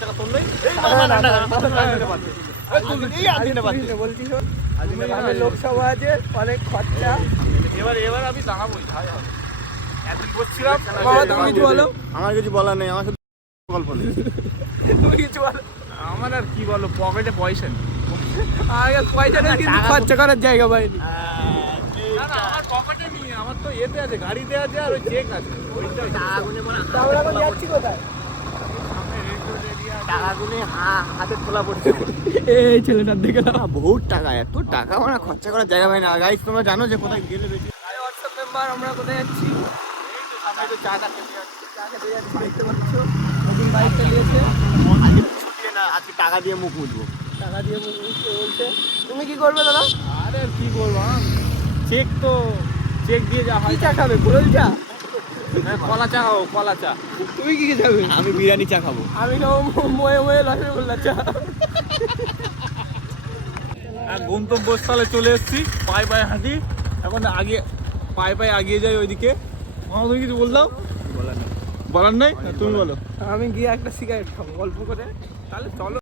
চাকা তোর নেই লোকসভা আছে অনেক খরচা। এবার আমি দাঁড়াবো এতদিন বসছিলাম। তুমি কিছু বলো। আমার কিছু বলার নেই, আমার শুধু গল্প নেই। তুমি কিছু বলো। আমার আর কি বলো, পকেটে পয়সা নেই। আগে পয়সা নেই কিন্তু খরচা করার জায়গা পাইনি। না না, আমার পকেটে নেই, আমার তো এতে আছে, গাড়িতে আছে আর ওই চেক আছে। আমরা এখন যাচ্ছি কোথায়? টাকা গুনে হাতে খোলা পড়ছে। এই ছেলেটার দিকে না। বহুত টাকা, এত টাকা মানে খরচা করার জায়গা পাই না। গাইস তোমরা জানো যে কোথায় গেলে বেশি? হোয়াটসঅ্যাপ মেম্বার আমরা কোথায় যাচ্ছি? সামনে তো চা খেতে যাচ্ছি। চা খেতে যাচ্ছি, দেখতে পাচ্ছ নতুন বাইক চালিয়েছে। আজকে ছুটি না, আজকে টাকা দিয়ে মুখ মুছবো। টাকা দিয়ে বলছে। তুমি কি করবে দাদা? আরে কি করবো, চেক তো চেক দিয়ে যা কি হয়। চা খাবে? গোল চা? কলা চা খাবো, কলা চা। তুমি কি খাবে? আমি বিরিয়ানি চা খাবো। আমি খাবো ময়ে ময়ে রসগোল্লা চা। আর গন্তব্যস্থলে চলে এসেছি, পায়ে পায়ে হাঁটি এখন, আগে পায়ে পায়ে এগিয়ে যাই ওইদিকে। তুমি কিছু বললাম, বলার নেই, তুমি বলো। আমি গিয়ে একটা সিগারেট খাবো গল্প করে। তাহলে চলো।